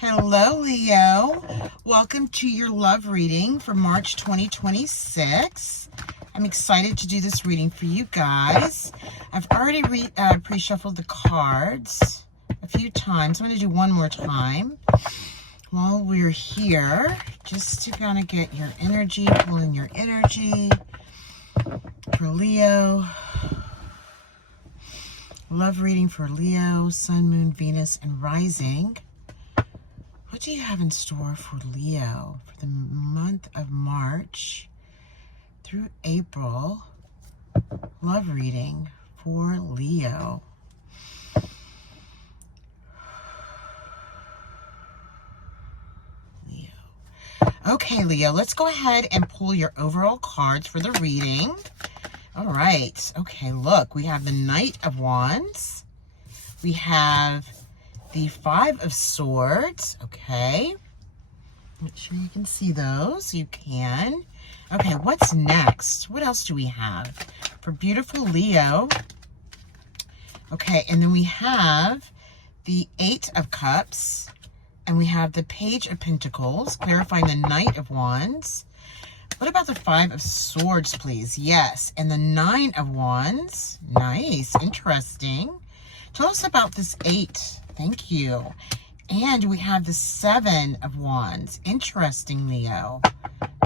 Hello, Leo. Welcome to your love reading for March 2026. I'm excited to do this reading for you guys. I've already pre-shuffled the cards a few times. I'm going to do one more time while we're here, just to kind of get your energy, pull in your energy for Leo. Love reading for Leo, Sun, Moon, Venus, and Rising. What do you have in store for Leo for the month of March through April? Love reading for Leo. Okay, Leo, let's go ahead and pull your overall cards for the reading. All right. Okay, look, we have the Knight of Wands. We have the Five of Swords. Okay. Make sure you can see those. You can. Okay, what's next? What else do we have for beautiful Leo? Okay, and then we have the Eight of Cups. And we have the Page of Pentacles, clarifying the Knight of Wands. What about the Five of Swords, please? Yes. And the Nine of Wands. Nice. Interesting. Tell us about this 8. Thank you. And we have the Seven of Wands. Interesting, Leo.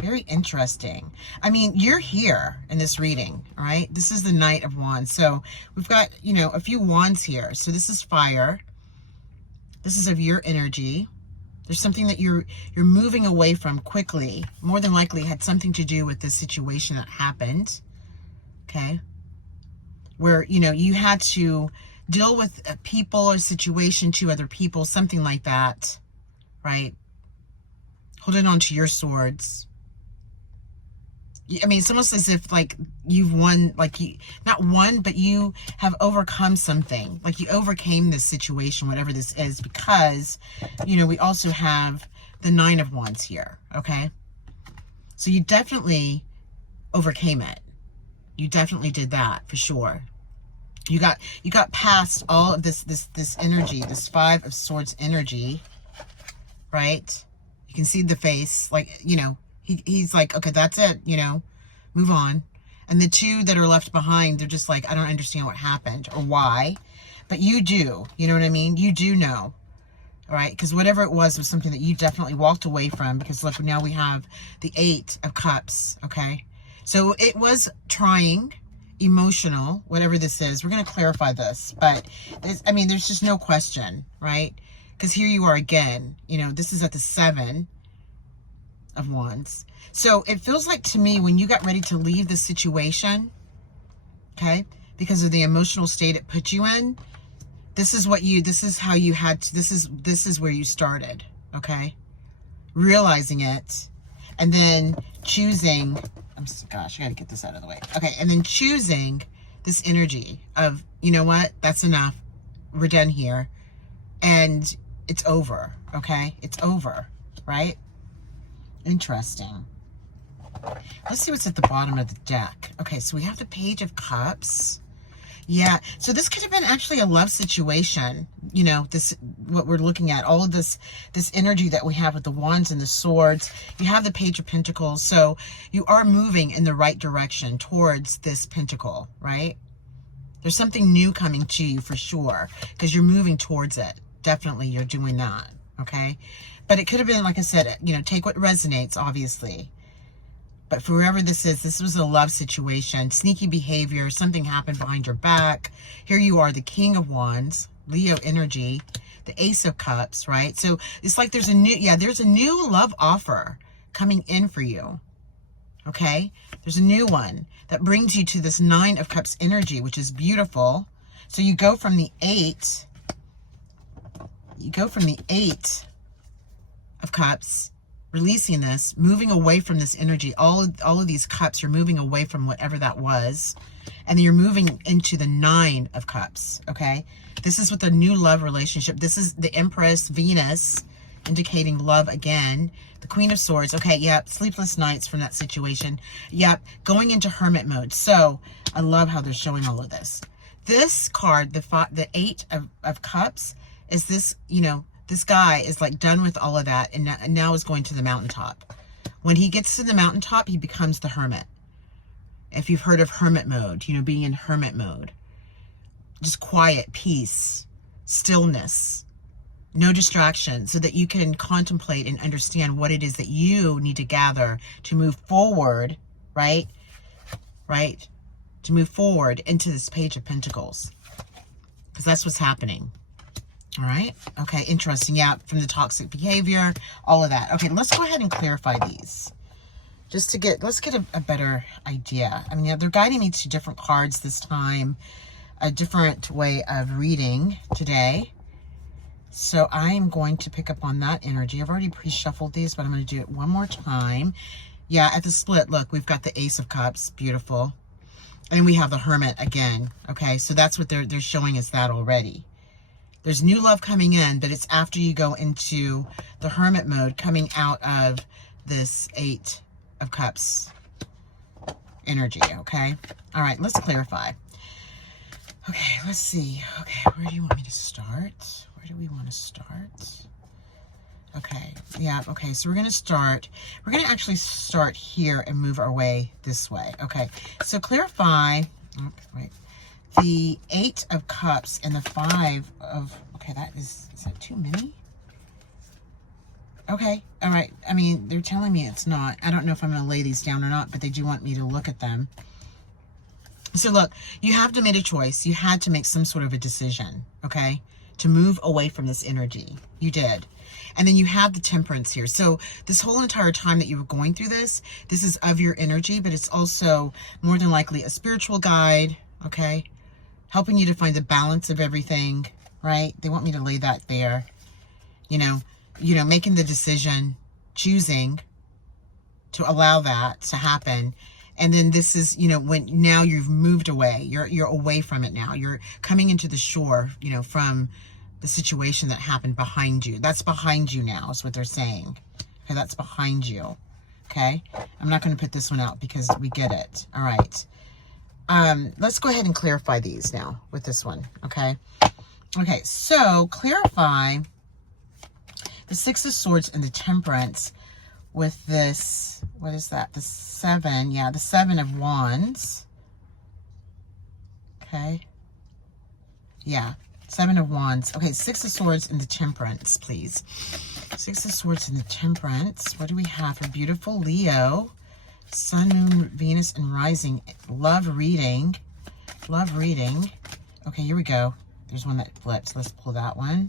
Very interesting. I mean, you're here in this reading, all right? This is the Knight of Wands. So we've got, you know, a few wands here. So this is fire. This is of your energy. There's something that you're moving away from quickly. More than likely had something to do with the situation that happened. Okay? Where, you know, you had to deal with people or situation to other people, something like that, right? Holding on to your swords. I mean, it's almost as if like you've won, like you, not won, but you have overcome something. Like you overcame this situation, whatever this is, because, you know, we also have the Nine of Wands here, okay? So you definitely overcame it. You definitely did that for sure. You got past all of this energy, this Five of Swords energy, right? You can see the face, like, you know, he's like, okay, that's it, you know, move on. And the two that are left behind, they're just like, I don't understand what happened or why. But you do, you know what I mean? You do know, all right? Because whatever it was something that you definitely walked away from, because look, now we have the Eight of Cups, okay? So it was trying, emotional, whatever this is. We're going to clarify this, but I mean, there's just no question, right? Because here you are again, you know, this is at the Seven of Wands. So it feels like to me when you got ready to leave the situation, okay, because of the emotional state it put you in, this is how you had to, this is where you started, okay? Realizing it, and then choosing, gosh, I gotta get this out of the way. Okay, and then choosing this energy of, you know what, that's enough. We're done here. And it's over, okay? It's over, right? Interesting. Let's see what's at the bottom of the deck. Okay, so we have the Page of Cups. Yeah, so this could have been actually a love situation. You know, this, what we're looking at, all of this energy that we have with the Wands and the Swords. You have the Page of Pentacles, so you are moving in the right direction towards this pentacle, right? There's something new coming to you for sure, because you're moving towards it. Definitely you're doing that, okay? But it could have been, like I said, you know, take what resonates, obviously. But for whoever this is, this was a love situation, sneaky behavior, something happened behind your back. Here you are, the King of Wands, Leo energy, the Ace of Cups, right? So it's like there's a new love offer coming in for you, okay? There's a new one that brings you to this Nine of Cups energy, which is beautiful. So you go from the Eight of Cups, releasing this, moving away from this energy, all of these cups, you're moving away from whatever that was, and then you're moving into the Nine of Cups, okay? This is with a new love relationship. This is the Empress, Venus, indicating love again. The Queen of Swords, okay, yep, sleepless nights from that situation. Yep, going into hermit mode. So I love how they're showing all of this. This card, the Eight of Cups, is this, you know, This guy is like done with all of that and now is going to the mountaintop. When he gets to the mountaintop, he becomes the hermit. If you've heard of hermit mode, you know, being in hermit mode. Just quiet, peace, stillness, no distraction, so that you can contemplate and understand what it is that you need to gather to move forward, right? Right? To move forward into this Page of Pentacles. Because that's what's happening. All right. Okay. Interesting. Yeah. From the toxic behavior, all of that. Okay. Let's go ahead and clarify these. Just to get, let's get a better idea. I mean, yeah, they're guiding me to different cards this time. A different way of reading today. So I am going to pick up on that energy. I've already pre-shuffled these, but I'm going to do it one more time. Yeah. At the split, look, we've got the Ace of Cups. Beautiful. And we have the Hermit again. Okay. So that's what they're showing us that already. There's new love coming in, but it's after you go into the hermit mode, coming out of this 8 of Cups energy, okay? All right, let's clarify. Okay, let's see. Okay, where do you want me to start? Where do we want to start? Okay, yeah, okay, so we're going to actually start here and move our way this way. Okay, so clarify, wait. The 8 of Cups and the 5 of, okay, is that too many? Okay, all right. I mean, they're telling me it's not. I don't know if I'm going to lay these down or not, but they do want me to look at them. So look, you have to make a choice. You had to make some sort of a decision, okay, to move away from this energy. You did. And then you have the Temperance here. So this whole entire time that you were going through this is of your energy, but it's also more than likely a spiritual guide, okay? Helping you to find the balance of everything, right? They want me to lay that there. You know, making the decision, choosing to allow that to happen. And then this is, you know, when now you've moved away. You're away from it now. You're coming into the shore, you know, from the situation that happened behind you. That's behind you now is what they're saying. Okay, that's behind you. Okay? I'm not going to put this one out because we get it. All right. Let's go ahead and clarify these now with this one, okay? Okay, so clarify the 6 of Swords and the Temperance with this, what is that? The 7, yeah, the 7 of Wands. Okay. Yeah, 7 of Wands. Okay, 6 of Swords and the Temperance, please. 6 of Swords and the Temperance. What do we have for beautiful Leo? Sun, Moon, Venus, and Rising. Love reading. Love reading. Okay, here we go. There's one that flips. Let's pull that one.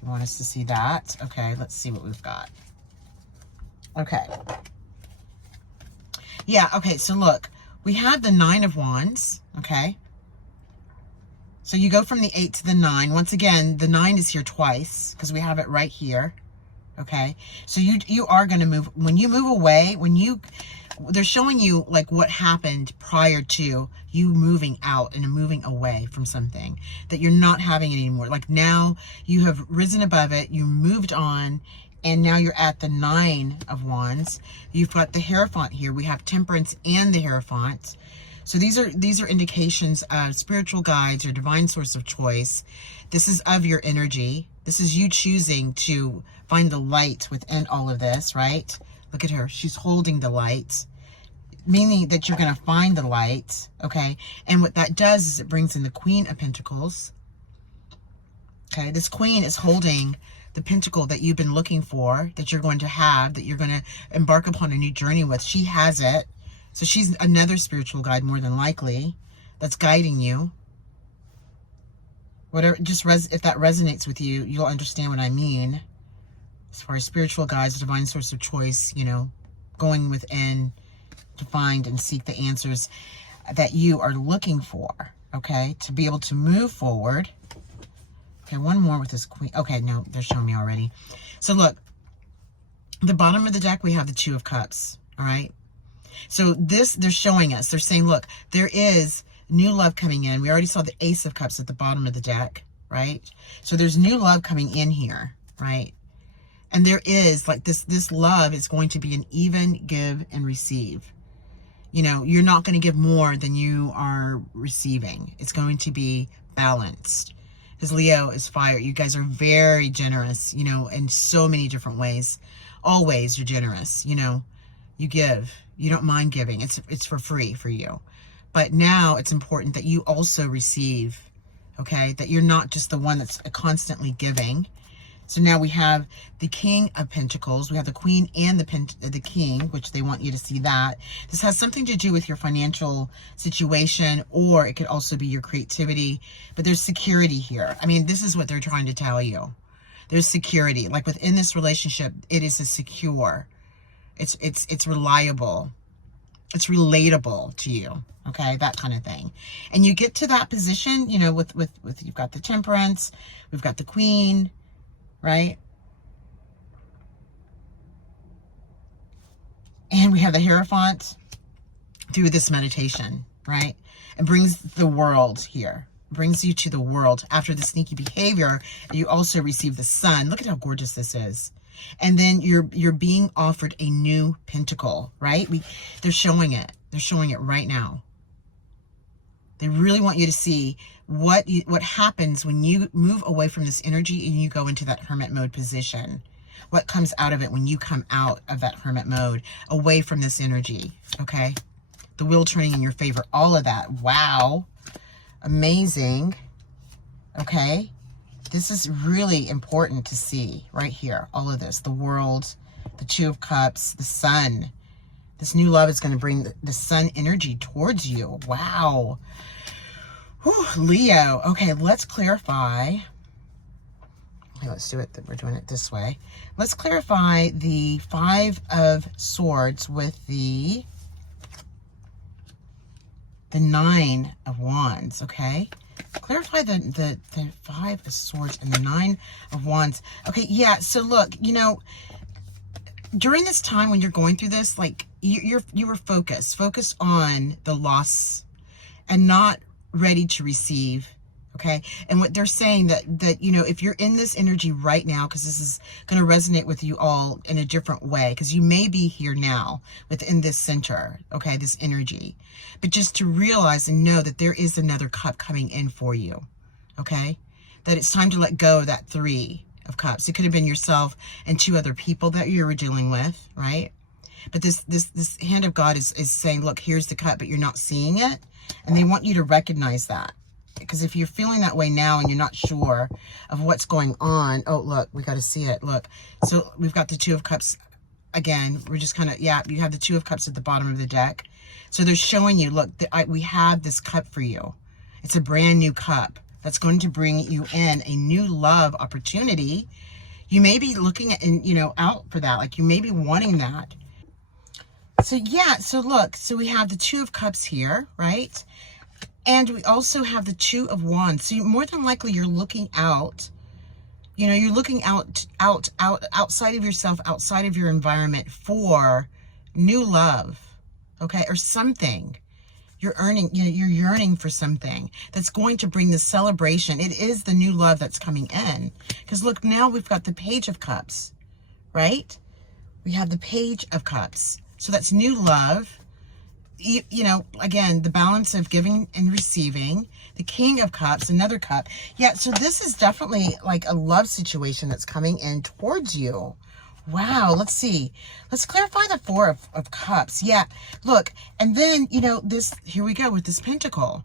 You want us to see that? Okay, let's see what we've got. Okay. Yeah, okay, so look. We have the 9 of Wands, okay? So you go from the 8 to the 9. Once again, the 9 is here twice because we have it right here, okay? So you are going to move. When you move away, they're showing you like what happened prior to you moving out and moving away from something that you're not having it anymore. Like now you have risen above it, you moved on, and now you're at the 9 of Wands. You've got the Hierophant here. We have Temperance and the Hierophant. So these are indications of spiritual guides or divine source of choice. This is of your energy. This is you choosing to find the light within all of this, right? Look at her. She's holding the light, meaning that you're going to find the light, okay? And what that does is it brings in the Queen of Pentacles, okay? This Queen is holding the pentacle that you've been looking for, that you're going to have, that you're going to embark upon a new journey with. She has it. So she's another spiritual guide, more than likely, that's guiding you. Whatever, just if that resonates with you, you'll understand what I mean. As far as spiritual guides, divine source of choice, you know, going within to find and seek the answers that you are looking for, okay, to be able to move forward. Okay, one more with this Queen. Okay, no, they're showing me already. So look, the bottom of the deck, we have the 2 of Cups, all right? So this, they're showing us, they're saying, look, there is new love coming in. We already saw the Ace of Cups at the bottom of the deck, right? So there's new love coming in here, right? And there is, like, this love is going to be an even give and receive. You know, you're not going to give more than you are receiving. It's going to be balanced. because Leo is fire. You guys are very generous, you know, in so many different ways. Always you're generous, you know, you give, you don't mind giving. It's for free for you. But now it's important that you also receive, okay? That you're not just the one that's constantly giving. So now we have the King of Pentacles. We have the Queen and the King, which they want you to see that. This has something to do with your financial situation, or it could also be your creativity. But there's security here. I mean, this is what they're trying to tell you. There's security. Like within this relationship, it is a secure. It's reliable. It's relatable to you. Okay, that kind of thing. And you get to that position, you know, with you've got the Temperance, we've got the Queen, right? And we have the Hierophant through this meditation, right? It brings the world here, brings you to the world. After the sneaky behavior, you also receive the Sun. Look at how gorgeous this is. And then you're being offered a new pentacle, right? They're showing it. They're showing it right now. They really want you to see what happens when you move away from this energy and you go into that hermit mode position. What comes out of it when you come out of that hermit mode, away from this energy, okay? The wheel turning in your favor, all of that. Wow. Amazing. Okay? This is really important to see right here. All of this. The World, the Two of Cups, the Sun. This new love is going to bring the Sun energy towards you. Wow. Whew, Leo. Okay, let's clarify. Okay, let's do it. We're doing it this way. Let's clarify the Five of Swords with the Nine of Wands, okay? Clarify the Five of Swords and the Nine of Wands. Okay, yeah, so look, you know, during this time when you're going through this, like, you were focused on the loss and not ready to receive, okay? And what they're saying that you know, if you're in this energy right now, because this is going to resonate with you all in a different way, because you may be here now within this center, okay, this energy, but just to realize and know that there is another cup coming in for you, okay? That it's time to let go of that Three of Cups. It could have been yourself and two other people that you were dealing with, right? But this hand of God is saying, look, here's the cup, but you're not seeing it. And they want you to recognize that. Because if you're feeling that way now and you're not sure of what's going on, oh, look, we got to see it. Look, so we've got the Two of Cups again. We're just kind of, yeah, you have the Two of Cups at the bottom of the deck. So they're showing you, look, we have this cup for you. It's a brand new cup that's going to bring you in a new love opportunity. You may be looking at, and you know, out for that. Like you may be wanting that. So yeah, so look, so we have the Two of Cups here, right? And we also have the Two of Wands. So more than likely you're looking out, you know, you're looking outside of yourself, outside of your environment for new love, okay? Or something. You're yearning for something that's going to bring the celebration. It is the new love that's coming in. Because look, now we've got the Page of Cups, right? We have the Page of Cups. So that's new love. You know, again, the balance of giving and receiving. The King of Cups, another cup. Yeah, so this is definitely like a love situation that's coming in towards you. Wow, let's see. Let's clarify the Four of Cups. Yeah, look, and then, you know, this, here we go with this Pentacle.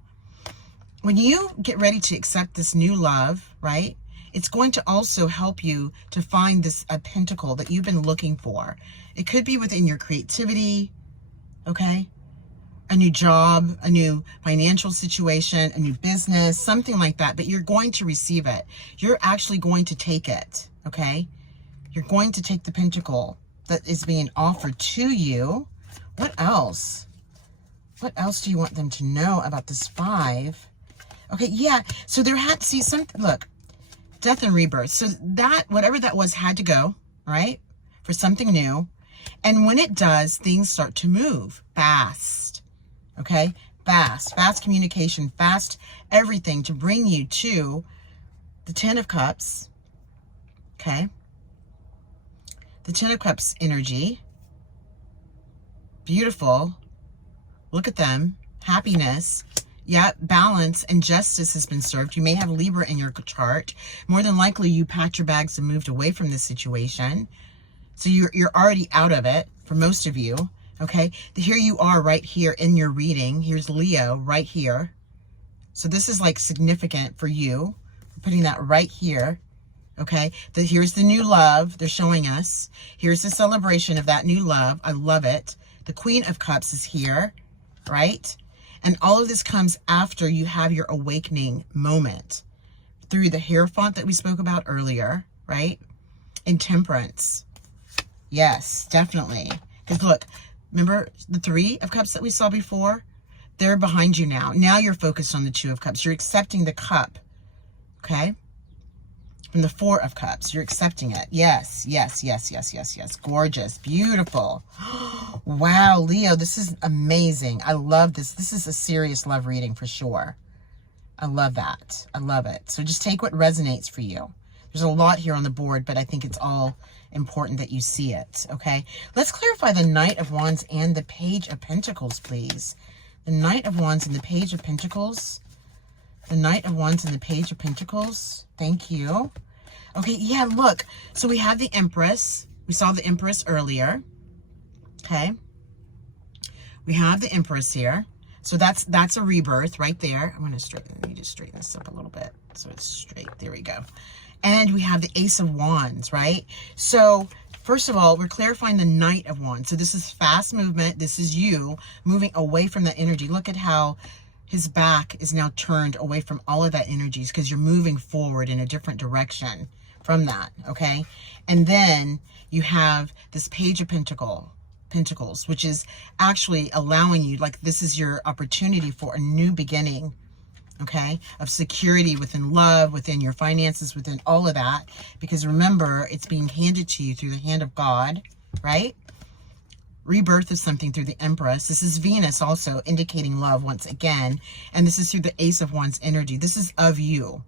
When you get ready to accept this new love, right, it's going to also help you to find this Pentacle that you've been looking for. It could be within your creativity, okay? A new job, a new financial situation, a new business, something like that, but you're going to receive it. You're actually going to take it, okay? You're going to take the Pentacle that is being offered to you. What else? What else do you want them to know about this Five? Okay, yeah, so there had to see something, look, death and rebirth. So that, whatever that was, had to go, right? For something new. And when it does, things start to move fast. Okay? Fast communication, fast everything to bring you to the Ten of Cups. Okay? The Ten of Cups energy. Beautiful. Look at them. Happiness. Yeah, balance and justice has been served. You may have Libra in your chart. More than likely, you packed your bags and moved away from this situation. So you're already out of it for most of you, okay? Here you are right here in your reading. Here's Leo right here. So this is like significant for you. I'm putting that right here, okay? Here's the new love they're showing us. Here's the celebration of that new love. I love it. The Queen of Cups is here, right? And all of this comes after you have your awakening moment through the Hierophant that we spoke about earlier, right? And Temperance. Yes, definitely. Because look, remember the Three of Cups that we saw before? They're behind you now. Now you're focused on the Two of Cups. You're accepting the cup, okay? From the Four of Cups. You're accepting it. Yes, yes, yes, yes, yes, yes. Gorgeous. Beautiful. Wow, Leo, this is amazing. I love this. This is a serious love reading for sure. I love that. I love it. So just take what resonates for you. There's a lot here on the board, but I think it's all important that you see it, okay? Let's clarify the Knight of Wands and the Page of Pentacles, please. The Knight of Wands and the Page of Pentacles. The Knight of Wands and the Page of Pentacles. Thank you. Okay, yeah, look. So we have the Empress. We saw the Empress earlier. Okay. We have the Empress here. So that's a rebirth right there. I'm going to let me just straighten this up a little bit so it's straight. There we go. And we have the Ace of Wands, right? So first of all, we're clarifying the Knight of Wands. So this is fast movement. This is you moving away from that energy. Look at how his back is now turned away from all of that energies because you're moving forward in a different direction from that, okay? And then you have this Page of Pentacles, which is actually allowing you, like, this is your opportunity for a new beginning, okay? Of security within love, within your finances, within all of that. Because remember, it's being handed to you through the hand of God, right? Rebirth is something through the Empress. This is Venus also indicating love once again. And this is through the Ace of Wands energy. This is of you.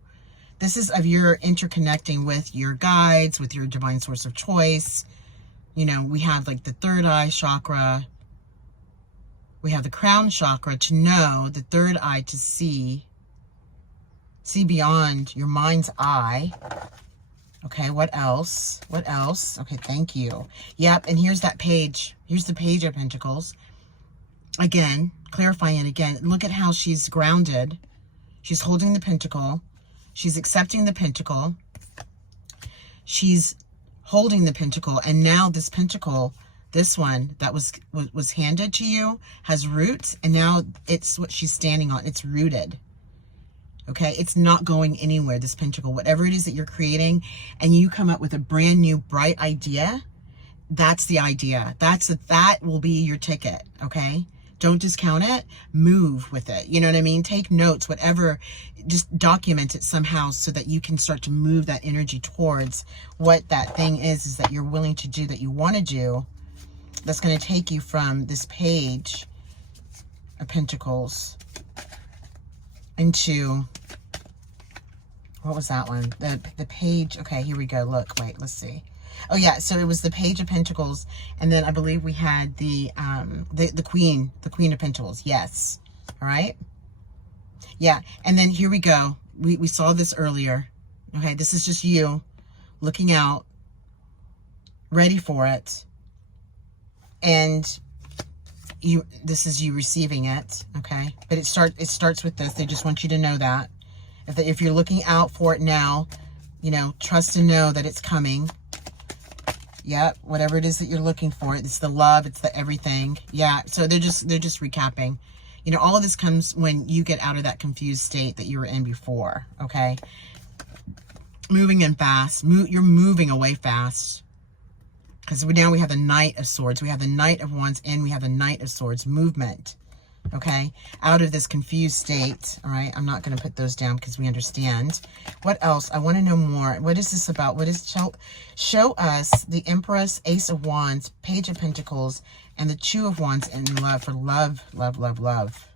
This is of your interconnecting with your guides, with your divine source of choice. You know, we have like the third eye chakra. We have the crown chakra to know, the third eye to see beyond your mind's eye. Okay, what else? What else? Okay, thank you. Yep, and here's that page. Here's the Page of Pentacles. Again, clarifying it again. Look at how she's grounded. She's holding the pentacle. She's accepting the pentacle. She's holding the pentacle. And now this pentacle, this one that was handed to you, has roots. And now it's what she's standing on. It's rooted. Okay, it's not going anywhere, this pentacle. Whatever it is that you're creating, and you come up with a brand new bright idea, that's the idea. That will be your ticket, okay? Don't discount it. Move with it. You know what I mean? Take notes, whatever. Just document it somehow so that you can start to move that energy towards what that thing is that you're willing to do, that you want to do, that's going to take you from this Page of Pentacles into, what was that one? The Page. Okay, here we go. Look, wait, let's see. Oh yeah, so it was the Page of Pentacles, and then I believe we had the Queen of Pentacles. Yes. All right. Yeah, and then here we go. We saw this earlier. Okay, this is just you looking out, ready for it, and this is you receiving it. Okay, but it starts with this. They just want you to know that if you're looking out for it now, you know, trust and know that it's coming. Yeah, whatever it is that you're looking for, it's the love, it's the everything. Yeah, so they're just recapping. You know, all of this comes when you get out of that confused state that you were in before, okay? Moving in fast. You're moving away fast. Because now we have the Knight of Swords. We have the Knight of Wands and we have the Knight of Swords. Movement, okay? Out of this confused state, all right? I'm not going to put those down because we understand. What else? I want to know more. What is this about? What is show us the Empress, Ace of Wands, Page of Pentacles, and the Two of Wands in love for love, love, love, love.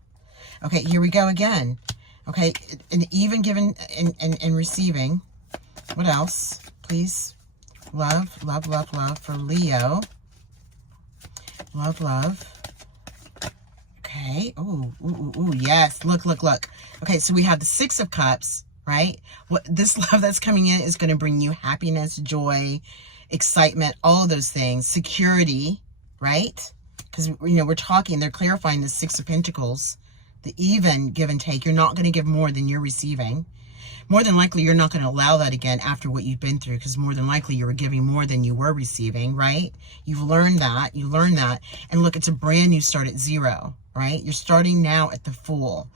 Okay, here we go again. Okay, and even giving and receiving. What else? Please. Love, love, love, love for Leo. Love, love. Okay. Oh, yes. Look. Okay, so we have the Six of Cups, right? What this love that's coming in is going to bring you happiness, joy, excitement, all of those things, security, right? Because, we're talking, they're clarifying the Six of Pentacles, the even give and take. You're not going to give more than you're receiving. More than likely, you're not going to allow that again after what you've been through, because more than likely you were giving more than you were receiving, right? You've learned that. You learned that. And look, it's a brand new start at zero, right? You're starting now at the Fool.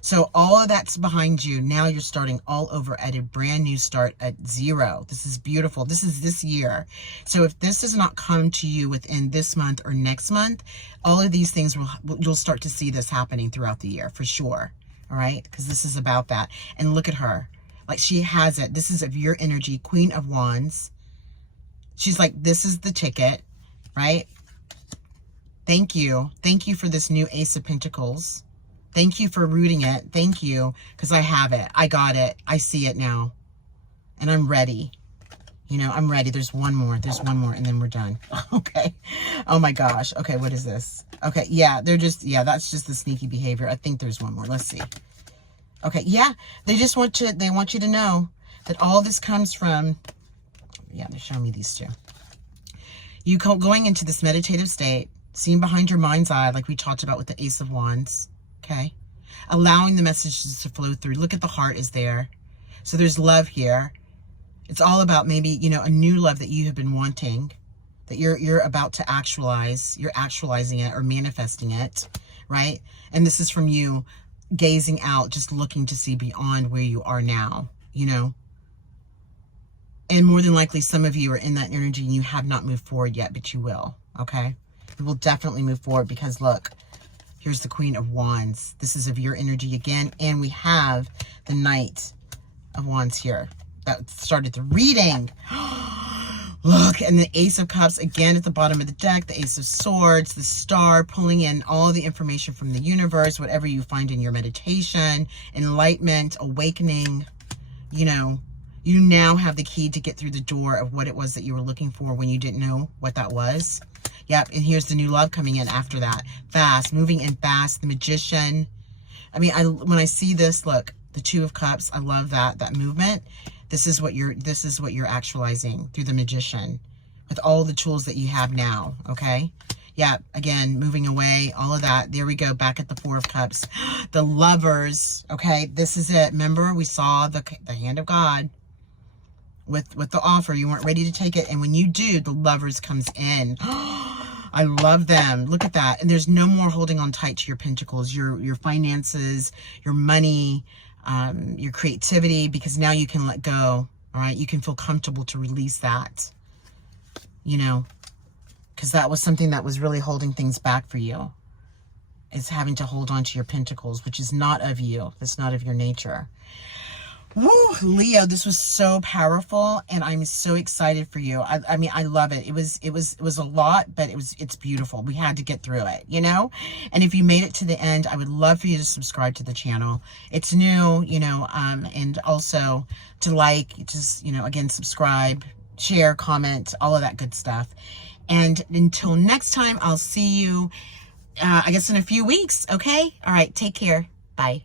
So all of that's behind you. Now you're starting all over at a brand new start at zero. This is beautiful. This is this year. So if this does not come to you within this month or next month, all of these things you'll start to see this happening throughout the year for sure. All right, because this is about that. And look at her, like she has it. This is of your energy, Queen of Wands. She's like, this is the ticket, right? Thank you for this new Ace of Pentacles. Thank you for rooting it. Thank you, because I have it. I got it. I see it now, and I'm ready. I'm ready. There's one more, and then we're done. Okay. Oh my gosh. Okay, what is this? Okay, yeah, that's just the sneaky behavior. I think there's one more. Let's see. Okay, yeah, they want you to know that all this comes from, yeah, they're showing me these two. You going into this meditative state, seeing behind your mind's eye, like we talked about with the Ace of Wands, okay? Allowing the messages to flow through. Look at the heart is there. So there's love here. It's all about maybe, a new love that you have been wanting, that you're about to actualize. You're actualizing it or manifesting it, right? And this is from you gazing out, just looking to see beyond where you are now, And more than likely, some of you are in that energy and you have not moved forward yet, but you will, okay? You will definitely move forward because, look, here's the Queen of Wands. This is of your energy again. And we have the Knight of Wands here. That started the reading. Look, and the Ace of Cups again at the bottom of the deck, the Ace of Swords, the Star, pulling in all the information from the universe, whatever you find in your meditation, enlightenment, awakening. You now have the key to get through the door of what it was that you were looking for when you didn't know what that was. Yep, and here's the new love coming in after that. Fast, moving in fast, the Magician. I mean, when I see this, look, the Two of Cups, I love that movement. This is what you're actualizing through the Magician with all the tools that you have now, okay? Yeah, again, moving away, all of that. There we go, back at the Four of Cups. The Lovers, okay? This is it. Remember, we saw the hand of God with the offer. You weren't ready to take it, and when you do, the Lovers comes in. I love them. Look at that. And there's no more holding on tight to your pentacles, your finances, your money, your creativity, because now you can let go. All right. You can feel comfortable to release that, because that was something that was really holding things back for you. It's having to hold on to your pentacles, which is not of you. That's not of your nature. Woo, Leo, this was so powerful, and I'm so excited for you. I mean, I love it. It was a lot, but it's beautiful. We had to get through it, And if you made it to the end, I would love for you to subscribe to the channel. It's new, and also to just, again, subscribe, share, comment, all of that good stuff. And until next time, I'll see you, I guess, in a few weeks, okay? All right, take care. Bye.